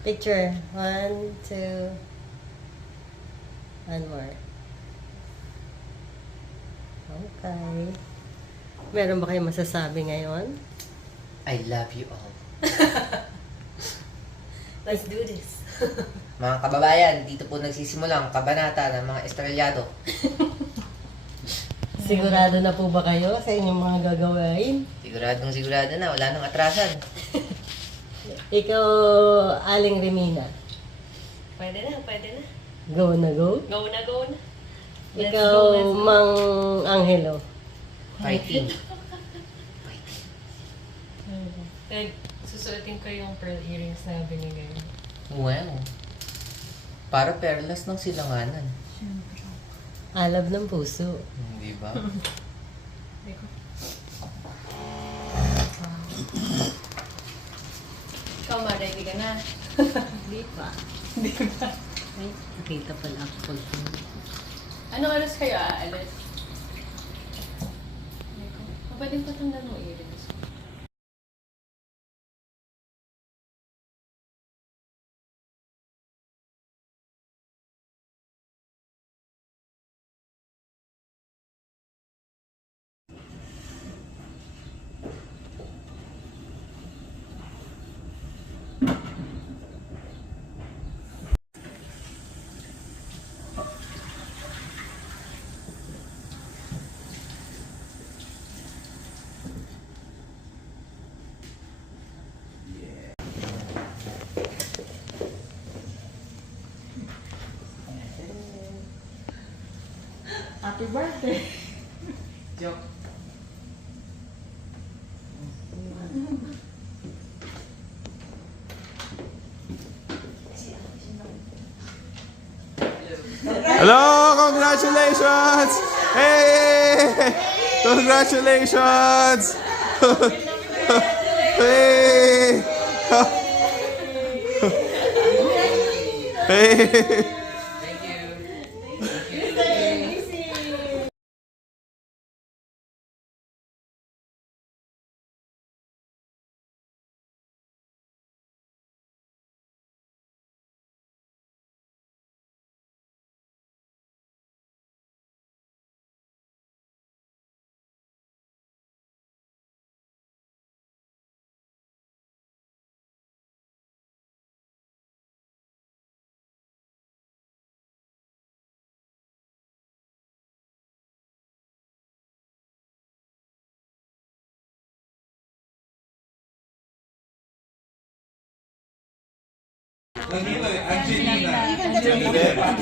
Picture. 1, 2. One more. Okay. Meron ba kayong masasabi ngayon? I love you all. Let's do this. Mga kababayan, dito po nagsisimula ang kabanata ng mga estrelyado. Sigurado na po ba kayo sa inyong mga gagawin? Siguradong sigurado na, wala nang atrasan. Ikaw, Aling Remina. Pwede na, pwede na. Go na go. Go na, go na. Let's Ikaw, go, let's go. Mang Angelo. Fighting. Susuotin ko yung pearl earrings na binigay. Wow. Para perlas ng silanganan. Alab ng puso. Hindi ba? Ikaw, ma, ready ka na. Hindi pa. Ay, nakita pala ako pag... Anong oras kayo aalis? Pwede ko tanggal mo earrings. Happy birthday! Joke. Hello! Congratulations! Hey! Congratulations! Hey! Hey!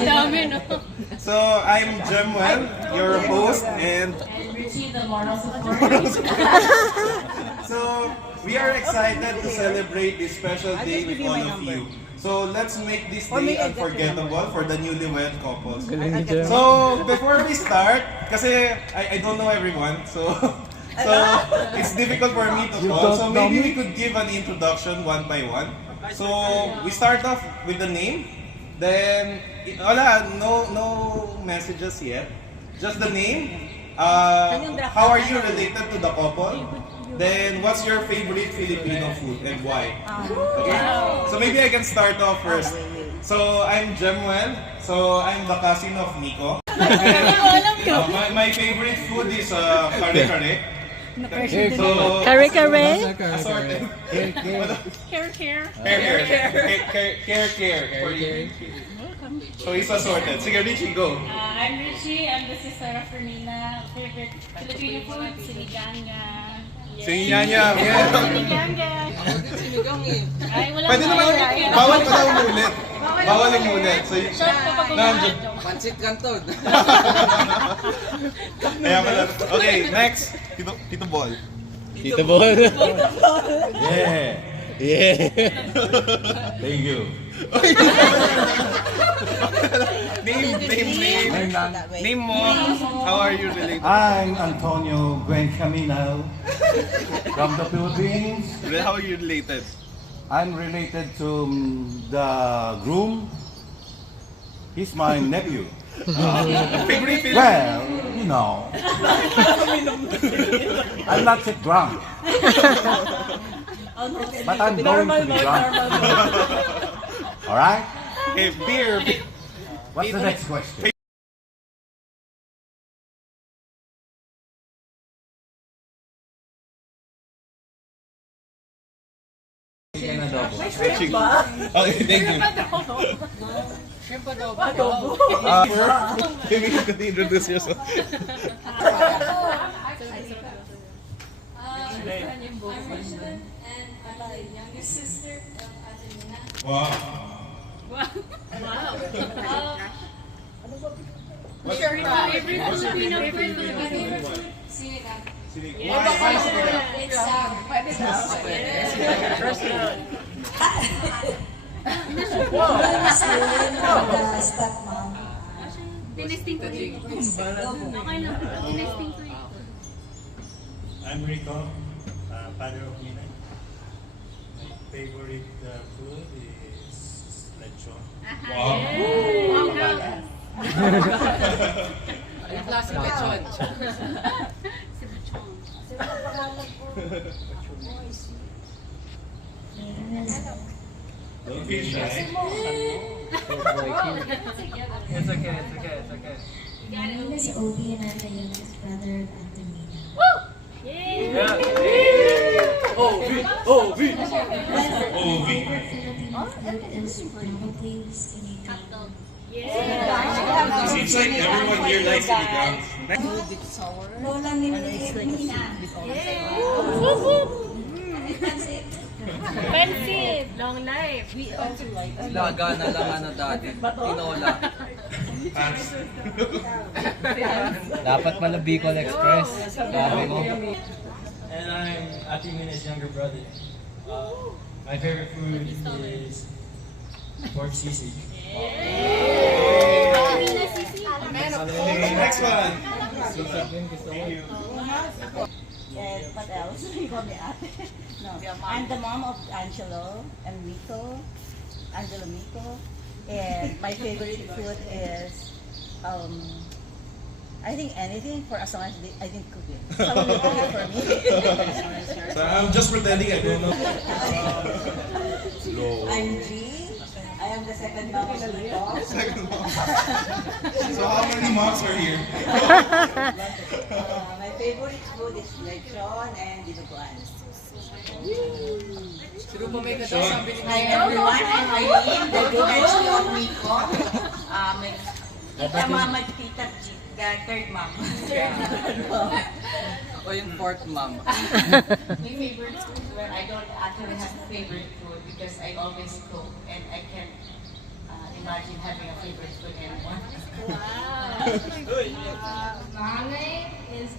Dami, no? So, I'm Jemuel, your host, and Richie, the moral support. so we are excited to celebrate this special day with all of you. So let's make this day unforgettable for the newlywed couples. So before we start, kasi I don't know everyone, so it's difficult for me to call. So maybe we could give an introduction one by one. So we start off with the name, then no messages yet, just the name. How are you related to the couple? Then, what's your favorite Filipino food and why? Okay? So maybe I can start off first. So, I'm Jemuel. So, I'm the cousin of Nico. My favorite food is kare-kare. So, Kare-kare? assorted. Care. Care for you. So, it's assorted. Sige, Richie, go. I'm Richie. I'm the sister of Fermina. Favorite Filipino food, sinigang. Sinigang. Ay, wala Pwede pa. naman, bawal pa daw umulit. Bawal umulit. So, Short pa pag nandiyan. Pansit Canton. Kaya pala. Okay, next. Tito Ball. Tito Ball. Yeah. Yeah. Thank you. Name mo. How are you related? I'm Antonio Guencamino from the Philippines. How are you related? I'm related to the groom. He's my nephew. Favorite film? Well, you know. I'm not yet drunk. But I'm going to be drunk. All right? Okay, beer. What's the next question? Okay, thank you. Maybe you could introduce yourself. I'm Michelin, and I'm the youngest sister of Ate Nina. Wow. What's your Favorite Filipino food? Sinigang. It's stepmom. Tinesting ko rin. Okay lang. Tinesting ko rin. I'm Rico, father of Mina. My favorite food is lechon. Wow, girl. Klase lechon. Si Bachong. Don't be shy. It's okay. My name is Obi, and I'm the youngest brother of Antonina. Ovi. My favorite Filipino food is probably sinigang. Seems like everyone here likes sinigang. Lola ni Nina. Pansit. Long life. Laga na lang ano dati. Tinola. Dapat pala Bicol Express. Dami mo. And I'm Ate Mina's younger brother. My favorite food is pork sisig. Okay, next one. Thank you. And what else? You call me ate? No. I'm the mom of Angelo and Miko. Angelo Miko. And my favorite food is I think anything for as long as I didn't cook it. Someone will cook it for me. So I'm just pretending I don't know. I'm G. I am the second mom of Miko. So how many moms are here? My favorite food is lechon and dinuguan. Sino pa may Sean. Hi everyone, I'm Eileen, the Dimension of Miko. Tita Mama, Tita G, the third mom. Ako yung fourth mom. My favorite food, well, I don't actually have a favorite food because I always cook and I can't imagine having a favorite food anymore. My name is...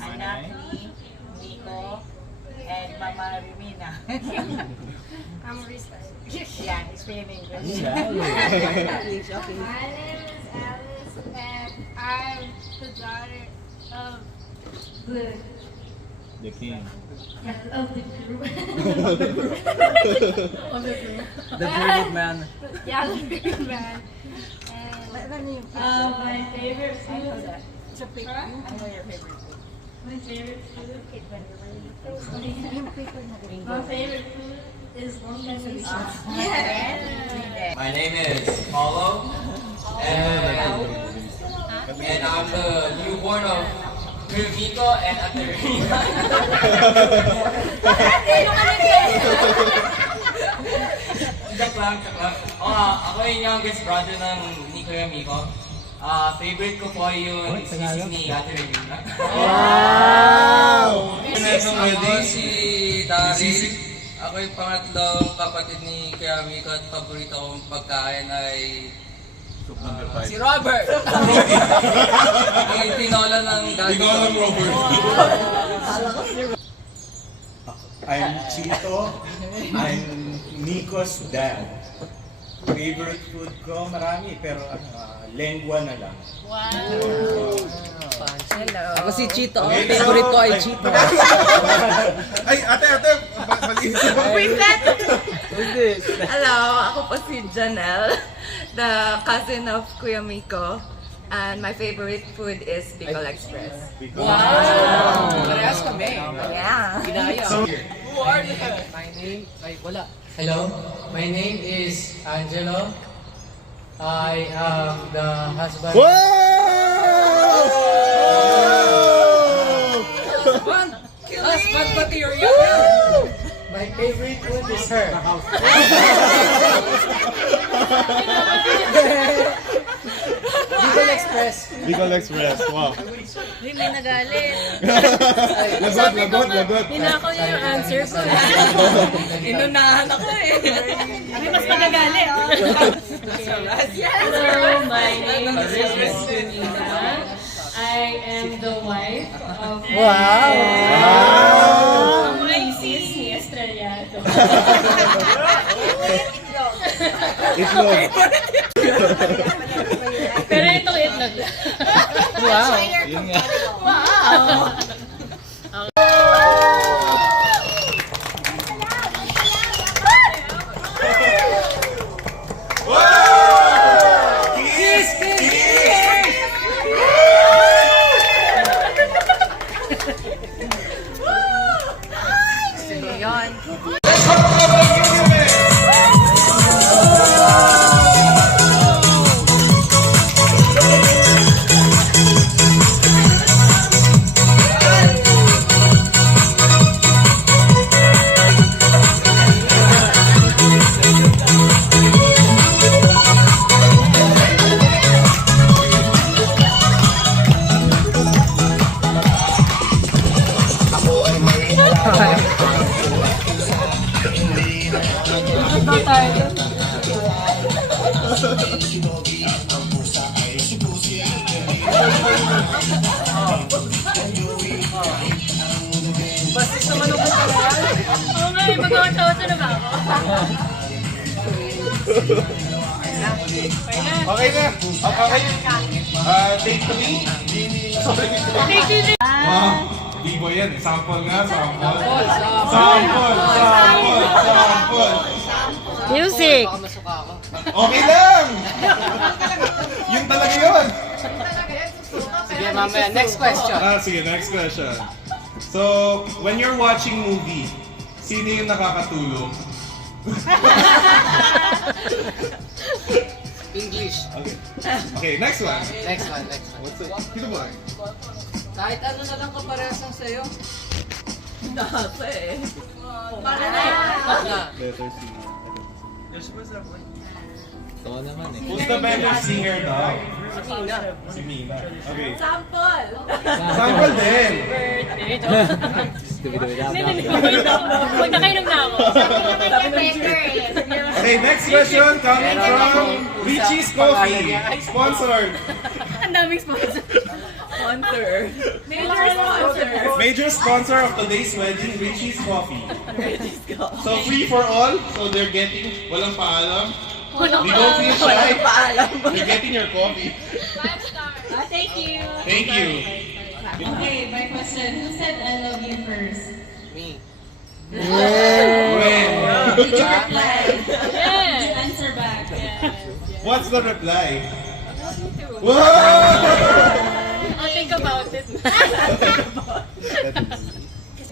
Anak ni Miko and Mama Rimina. I'm Risa. Yeah, he's speaking English. My name is Alice, and I'm the daughter of The king. of the group. The bearded man. Yeah, the big man. And my favorite food. I know your favorite food. My favorite food. My favorite food is delicious. My name is Paulo, and I'm the newborn of Miko and Aterina. Joke lang. Ako yung youngest brother ng Nico and Miko. Favorite ko po yung sisig ni Aterina. Wow! Ako si Dari. Ako yung pangatlong kapatid ni Kuya Miko at paborito kong pagkain ay si Robert! Yung tinola ng daddy ko. Ikaw lang, Robert. I'm Chito. I'm Nico's dad. Favorite food ko, marami, pero lengua na lang. Ako si Chito. Ang favorite ko ay Chito. Ay, ate, mali. Hello, ako po si Janelle, the cousin of Kuya Miko. And my favorite food is Bicol Express. Wow! Parehas kami. Yeah. Ginaya. So, Who are you? My name, ay wala. Hello, my name is Angelo. I am the husband. Husband material. My favorite food is her. Bicol Express. Bicol Express, wow. Uy, may nagalit. Lagot. Hinakaw niya yung answer ko. Inunahan ako eh. May mas magagalit. Hello, my name is Nina. I am the wife of Mrs. ni Estrellado. Itlog. Pero itong itlog. Wow. Wow! Oo nga, mag-chocho na ba ako? Okay na. Okay. Take 3. Sorry. B-boy yan. Sample nga. Sample. Music! Okay lang. Yun talaga yun. Sige, mamaya. Next question. Sige, next question. So, when you're watching movie, sino yung nakakatulong? English. Okay, next one. Next one. What's it? Sino ba? Kahit ano na lang kaparehas ng sa'yo. Dati. Letter C. Who's the better singer daw? Si Mina. Okay. Sample! Sample din. Magkakainom na ako. Okay, next question coming from Richie's Coffee. Sponsored. Ang daming sponsor. Major sponsor of today's wedding, Richie's Coffee. So free for all. So they're getting, walang paalam. You don't feel shy. You're getting your coffee. 5 stars. Thank you. Thank you. Okay, my question. Who said I love you first? Me. When? Did you reply? Did you answer back? Yes. What's the reply? Whoa! I'll think about it.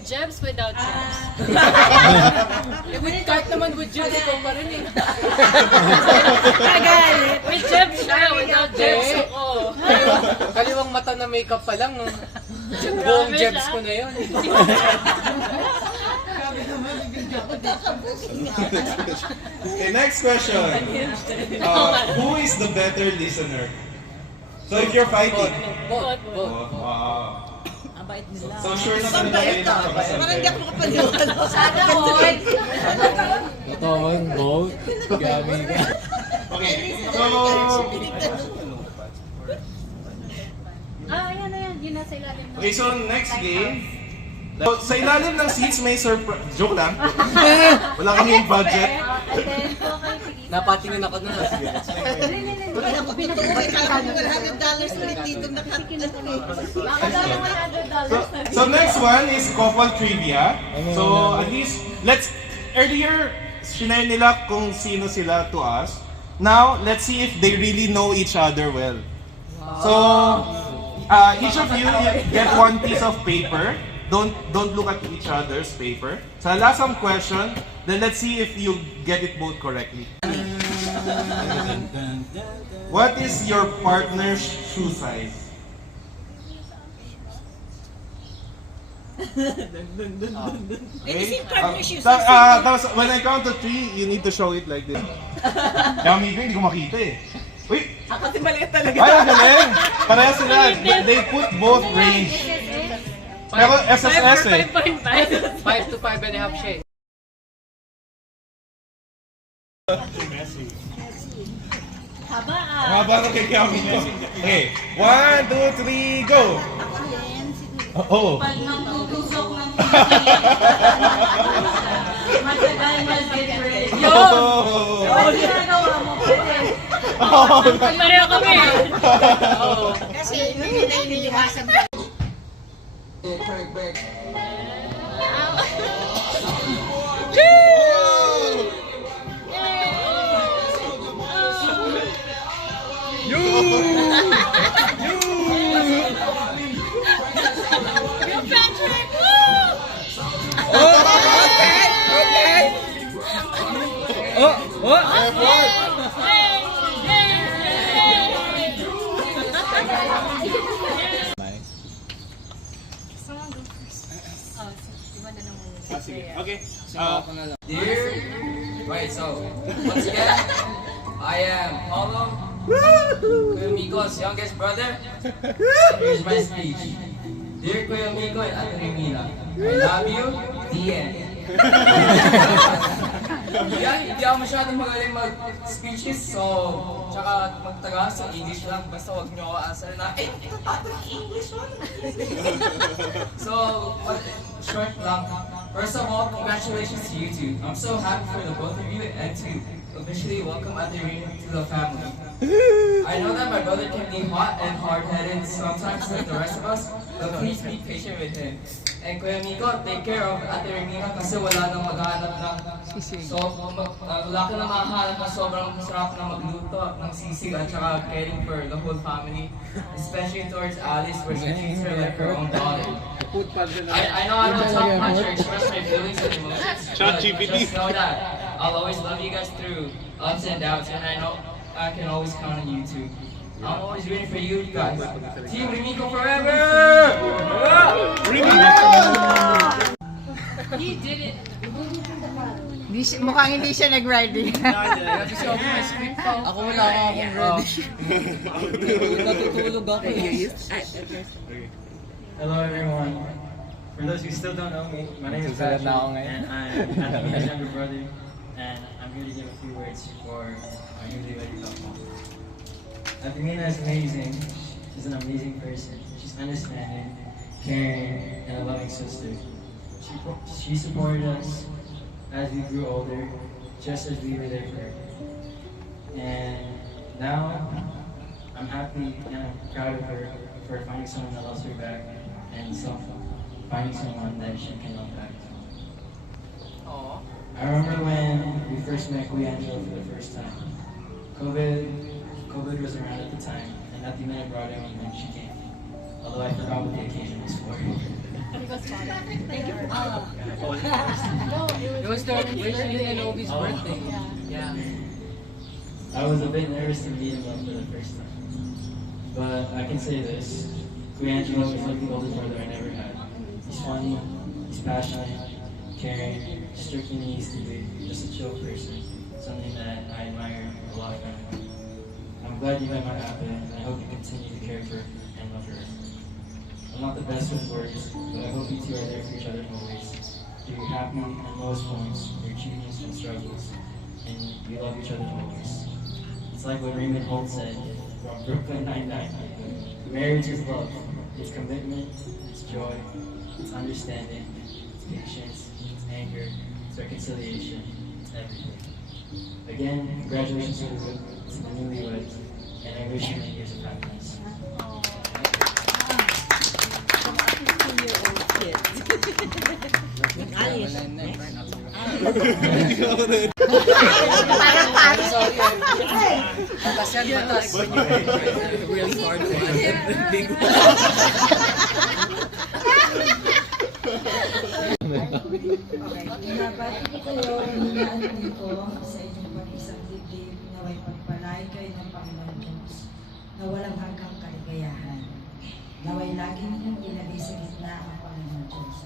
Jebs without jebs. Kahit naman with Jebs, ikaw pa rin eh. Kagalit. With jebs siya, without jebs ako. Kaliwang mata na makeup pa lang. Buong Jebs ko na yun. Okay, next question. Who is the better listener? So if you're fighting, Both. so sure na kanila kayo nakakasal. Parang di ako makapaniwala. Sana all. Totoo, both. Gabi ka. Okay, so Ayan. Yun nasa ilalim na. okay, so next game. So, sa ilalim ng seats may surprise. Joke lang. Wala kaming budget. Napatingin ako na. So next one is couple trivia. So at least, earlier, shinare nila kung sino sila to us. Now, let's see if they really know each other well. So, each of you get one piece of paper. Don't look at each other's paper. So I'll ask some question, then let's see if you get it both correctly. What is your partner's shoe size? Okay? Tapos, when I count to 3, you need to show it like this. Kaya amigo, hindi ko makita eh. Uy! Kasi maliit talaga. Ay, ang galing! Pareha sila. They put both range. Pero SSS eh. 5 to 5.5 siya eh. Haba ka kay Kiami ko. Okay, 1, 2, 3, go! Oo. Pag nangtutusok ng matagal mag-get ready. Oo. Ano ginagawa mo? Pwede. Pareho kami. Kasi hindi na iniliwasan mo. Okay. Dear, wait, so, once again, I am Paulo, Kuya Miko's youngest brother. Here's my speech. Dear Kuya Miko and Ate Remina, I love you, the end. Hindi ako masyadong magaling mag-speeches, so, tsaka magtaga sa English lang, basta huwag niyo ako answer na, eh, tatatang English one. So, short lang. First of all, congratulations to you two. I'm so happy for the both of you and to officially welcome Ate Rina to the family. I know that my brother can be hot and hard-headed sometimes like the rest of us, but please be patient with him. And Kuya Miko, take care of Ate Remina kasi wala nang maghanap ng wala ka nang mahanap na sobrang masarap na magluto ng sisig at saka caring for the whole family, especially towards Alice where she treats her like her own daughter. I know I don't talk much or express my feelings and emotions, but just know that I'll always love you guys through ups and downs, and I know I can always count on you too. I'm always rooting for you guys. Team Remiko forever! He did it. Mukhang hindi siya nag-ready. Ako wala akong ready. Natutulog ako eh. Hello everyone. For those who still don't know me, my name is Patrick, and I'm Anthony's younger brother, and I'm here to give a few words for our newly wedded couple. Anthony is amazing. She's an amazing person. She's understanding, caring, and a loving sister. She supported us as we grew older, just as we were there for her. And now, I'm happy and I'm proud of her for finding someone that loves her back and finding someone that she can love back. I remember when we first met Kuya Angelo for the first time. COVID was around at the time, and Ate Mina brought her when she came. Although I forgot what the occasion was for. It was the wishing and Obi's birthday. Yeah. I was a bit nervous to meet him for the first time. But I can say this, Kuya Angelo is like the older brother I never had. He's funny, he's passionate, caring, strictly needs to be, just a chill person. Something that I admire a lot from him. I'm glad you met my Abba, and I hope you continue to care for and love her. I'm not the best with words, but I hope you two are there for each other always. Through your happy and lowest points, your achievements and struggles, and we love each other always. It's like what Raymond Holt said from Brooklyn Nine-Nine. Marriage is love. It's commitment, it's joy, it's understanding, it's patience, it's anger, it's reconciliation, it's everything. Again, congratulations to the newlyweds, and I wish you many years of happiness. Alice. Parang pari. Batas yan, batas. Really hard one. Big Binabati ko kayo, hinaan dito sa inyong pag-isang dibdib, naway pagpalay kayo ng Panginoon Diyos, na walang hanggang kaligayahan. Naway lagi ninyong ilagay sa gitna ang Panginoon Diyos.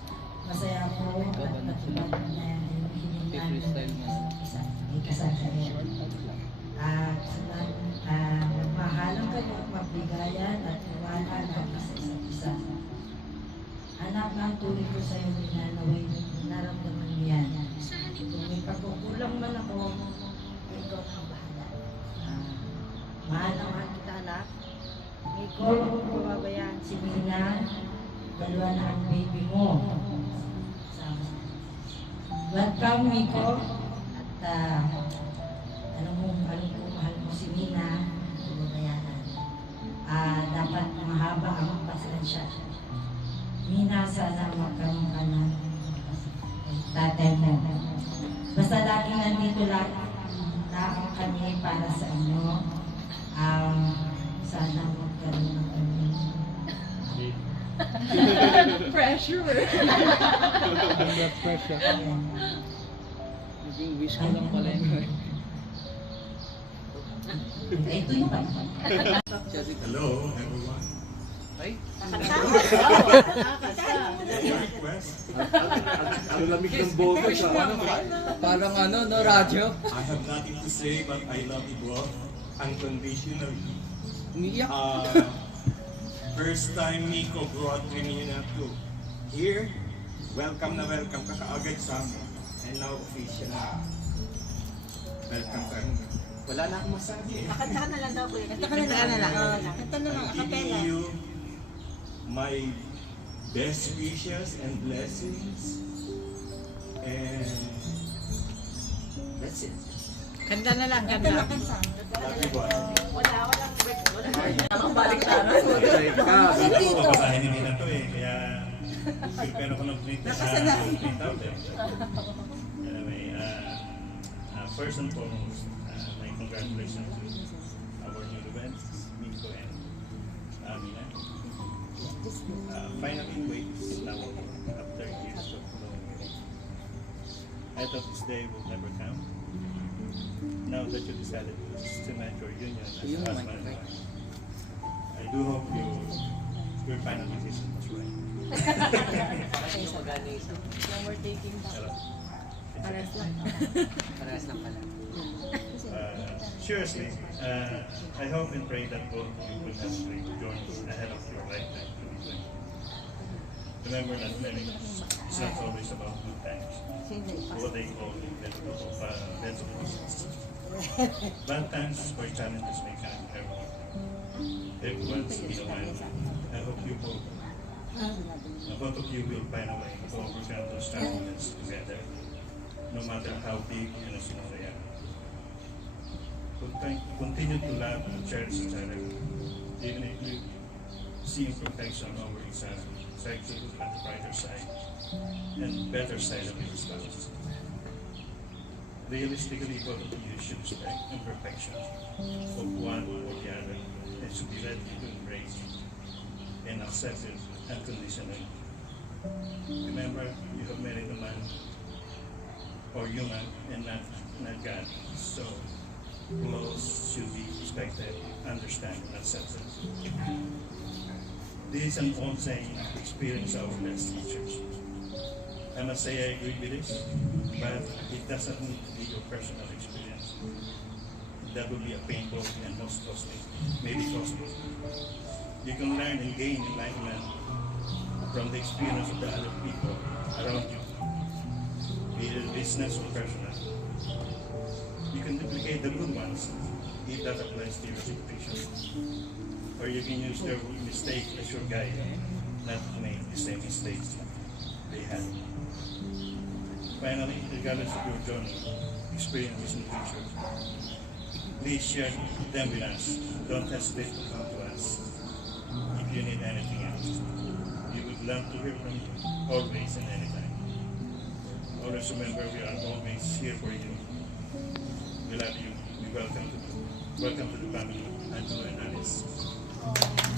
Masaya ko at natupad na yung hiningan ng isang kayo. At magmahalang kayo, magbigayan at iwala lagi sa isa't isa. Anak ng tuloy ko sa iyo, ninanaway naramdaman mo yan. Kung may pagkukulang man ako, ikaw ang bahala. Mahal na mahal kita, anak. Miko, pababayaan si Mina. Dalawa na ang baby mo. Welcome, Miko. At alam ko, mahal mo si Mina. Pababayaan. Dapat mahaba ang pasensya. Mina, sana magkaroon ka ng tatay mo. Basta laging nandito lang na kami para sa inyo. Sana magkaroon ng kami. Pressure. Pressure. Naging wish ko lang pala yun. Ito yung Hello, everyone. Ay? Ang lamig ng boses. Parang ano, no, radyo? I have nothing to say, but I love you both unconditionally. Umiyak. First time Miko brought Renina to here. Welcome na welcome ka kaagad sa amin. And now official na. Welcome ka. Wala na akong masabi. Kanta ka na lang daw, kuya. Kanta na lang. Kanta na lang, Giving kapela. you my best wishes and blessings. And that's it. Kanta na lang, kanta. Love you both. Walang break. Tamang balik na. Bababahin ni Mina to eh, kaya prepare ako ng print sa print out eh. Anyway, first and foremost, my congratulations to our new events, Miko and Mina. Finally, wait now after years of knowing you. I thought this day will never come. Now that you decided to cement your union as husband and wife, I do hope your final decision was right. We're taking Hello. Parehas lang pala. Seriously, I hope and pray that both of you will have great journeys ahead of your lifetime to be with. Remember that marriage is not always about good times. What they call beds of roses. Bad times or challenges may come every once in a while. I hope you both of you will find a way to overcome those challenges together, no matter how big and small they are. Continue to love and cherish each other, even if you see imperfection over each other. Try to look at the brighter side and better side of your spouse. Realistically, both of you should respect imperfection of one or the other and should be ready to embrace and accept it unconditionally. Remember, you have married a man or human and not God. So laws should be respected, understood, and accepted. This is an old saying, experience our best teachers. I must say I agree with this, but it doesn't need to be your personal experience. That would be a painful and most costly, maybe costly. You can learn and gain enlightenment from the experience of the other people around you, be it business or personal. You can duplicate the good ones if that applies to your situation. Or you can use their mistake as your guide, not to make the same mistakes they had. Finally, regardless of your journey, experiences in the future, please share them with us. Don't hesitate to come to us if you need anything else. We would love to hear from you, always and anytime. always remember we are always here for you. We love you. We welcome to the family, Angelo and Alice.